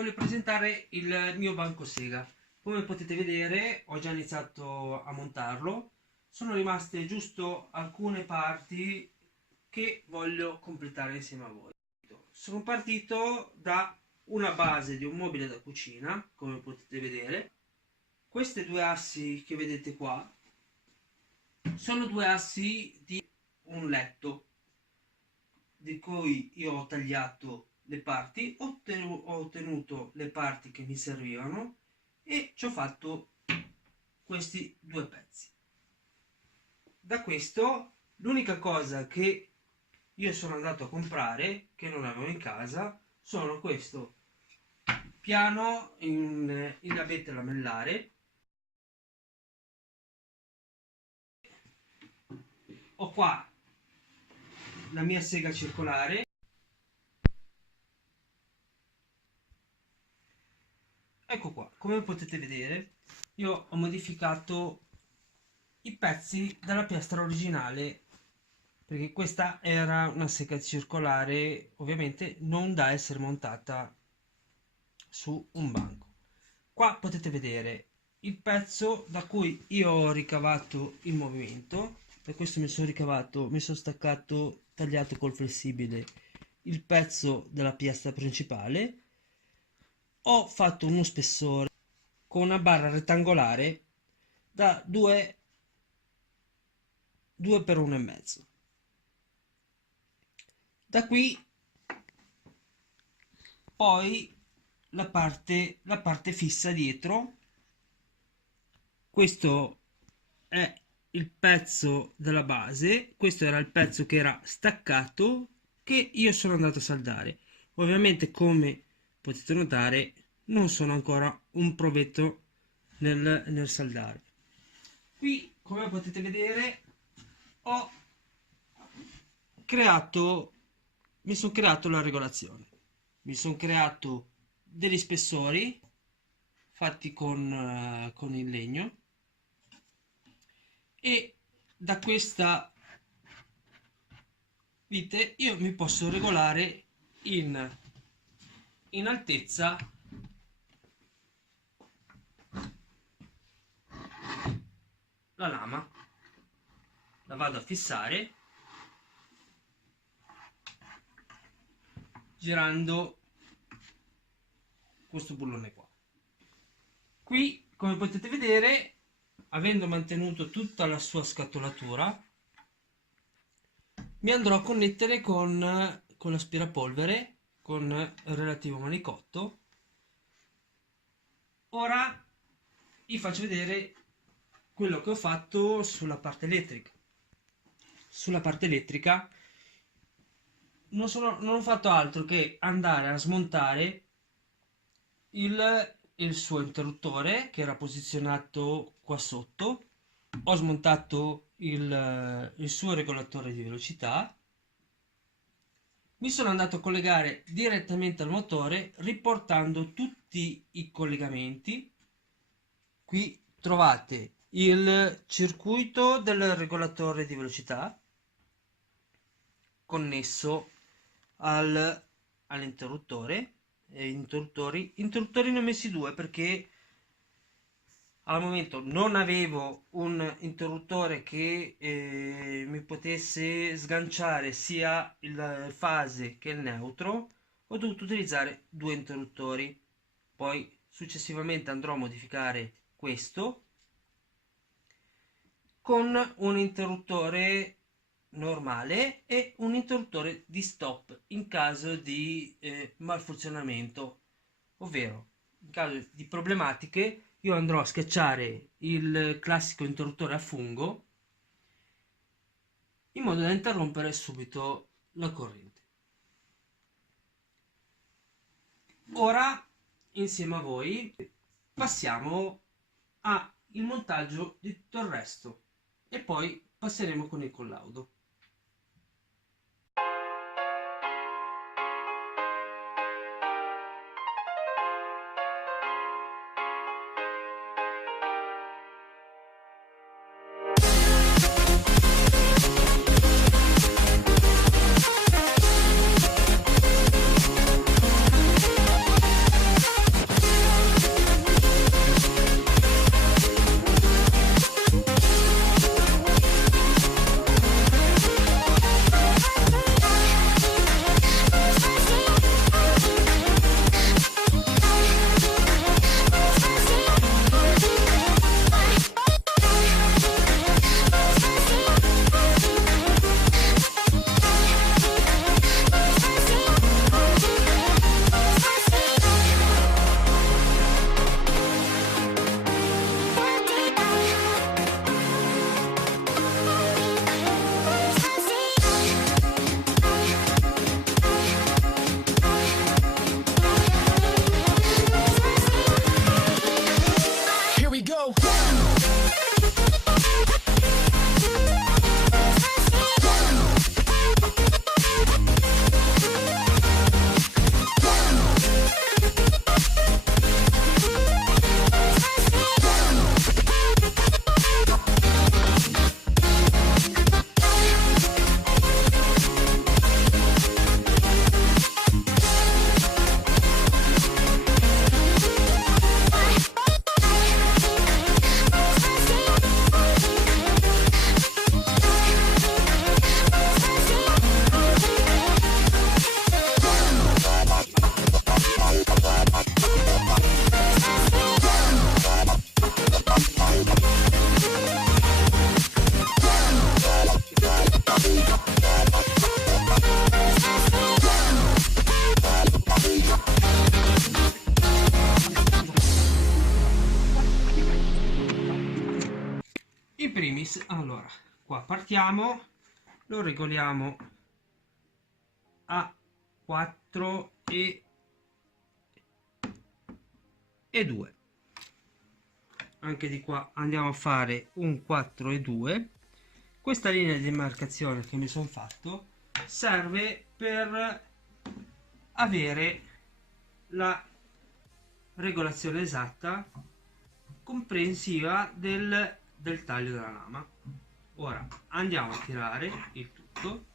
voglio presentare il mio banco sega. Come potete vedere ho già iniziato a montarlo, sono rimaste giusto alcune parti che voglio completare insieme a voi. Sono partito da una base di un mobile da cucina, come potete vedere. Queste due assi che vedete qua sono due assi di un letto, di cui io ho tagliato le parti, ho ottenuto le parti che mi servivano e ci ho fatto questi due pezzi. Da questo l'unica cosa che io sono andato a comprare, che non avevo in casa, sono questo piano in abete lamellare. Ho qua la mia sega circolare. Ecco qua, come potete vedere io ho modificato i pezzi della piastra originale, perché questa era una sega circolare, ovviamente non da essere montata su un banco. Qua potete vedere il pezzo da cui io ho ricavato il movimento. Per questo mi sono staccato, tagliato col flessibile il pezzo della piastra principale. Ho fatto uno spessore con una barra rettangolare da 2 per 1,5. Da qui poi la parte fissa dietro. Questo è il pezzo della base, questo era il pezzo che era staccato, che io sono andato a saldare. Ovviamente, come potete notare, non sono ancora un provetto nel saldare. Qui, come potete vedere, mi sono creato la regolazione, mi sono creato degli spessori fatti con il legno, e da questa vite io mi posso regolare in altezza la lama. La vado a fissare girando questo bullone qua. Qui, come potete vedere, avendo mantenuto tutta la sua scatolatura, mi andrò a connettere con l'aspirapolvere, con il relativo manicotto. Ora vi faccio vedere quello che ho fatto sulla parte elettrica. Sulla parte elettrica non ho fatto altro che andare a smontare il suo interruttore, che era posizionato qua sotto. Ho smontato il suo regolatore di velocità. Mi sono andato a collegare direttamente al motore, riportando tutti i collegamenti. Qui trovate il circuito del regolatore di velocità connesso all'interruttore. Interruttori ne ho messi due perché al momento non avevo un interruttore che mi potesse sganciare sia il fase che il neutro. Ho dovuto utilizzare due interruttori. Poi successivamente andrò a modificare questo con un interruttore normale e un interruttore di stop in caso di malfunzionamento, ovvero in caso di problematiche io andrò a schiacciare il classico interruttore a fungo in modo da interrompere subito la corrente. Ora insieme a voi passiamo al montaggio di tutto il resto e poi passeremo con il collaudo. allora qua partiamo, lo regoliamo a 4 e 2. Anche di qua andiamo a fare un 4 e 2. Questa linea di demarcazione che mi sono fatto serve per avere la regolazione esatta comprensiva del taglio della lama. Ora andiamo a tirare il tutto.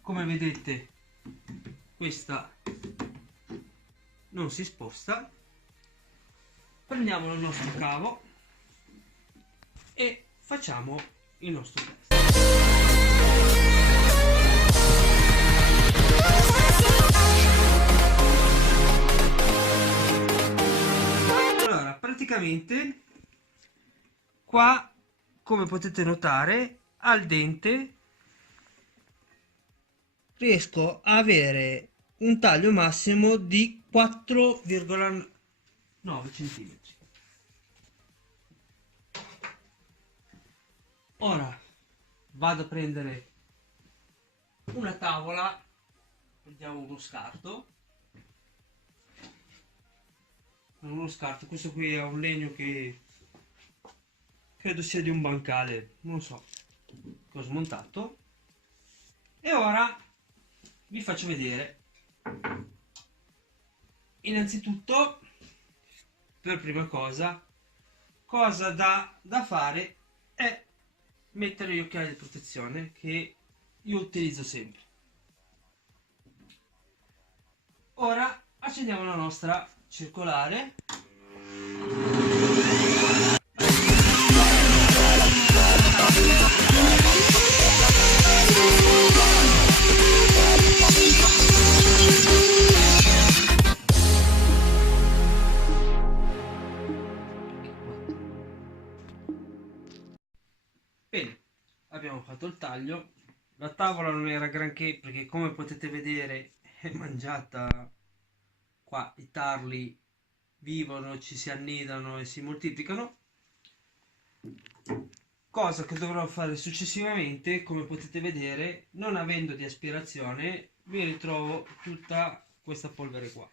Come vedete questa non si sposta. Prendiamo il nostro cavo e facciamo il nostro test. Allora, praticamente qua, come potete notare, al dente riesco a avere un taglio massimo di 4,9 cm. Ora vado a prendere una tavola, prendiamo uno scarto, questo qui è un legno che credo sia di un bancale, non so, che ho smontato, e ora vi faccio vedere. Innanzitutto, per prima cosa da fare è mettere gli occhiali di protezione che io utilizzo sempre. Ora accendiamo la nostra circolare. Bene, abbiamo fatto il taglio. La tavola non era granché perché, come potete vedere, è mangiata. Qua i tarli vivono, ci si annidano e si moltiplicano, cosa che dovrò fare successivamente. Come potete vedere, non avendo di aspirazione, mi ritrovo tutta questa polvere qua.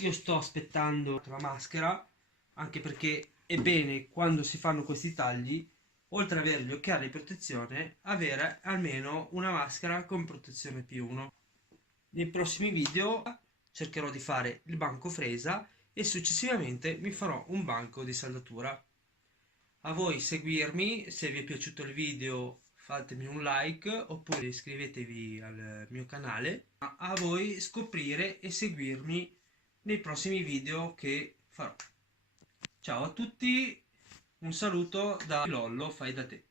Io sto aspettando la maschera, anche perché è bene, quando si fanno questi tagli, oltre ad avere gli occhiali di protezione, avere almeno una maschera con protezione P1. Nei prossimi video cercherò di fare il banco fresa e successivamente mi farò un banco di saldatura. A voi seguirmi, se vi è piaciuto il video fatemi un like oppure iscrivetevi al mio canale. A voi scoprire e seguirmi nei prossimi video che farò. Ciao a tutti, un saluto da Lollo Fai da te.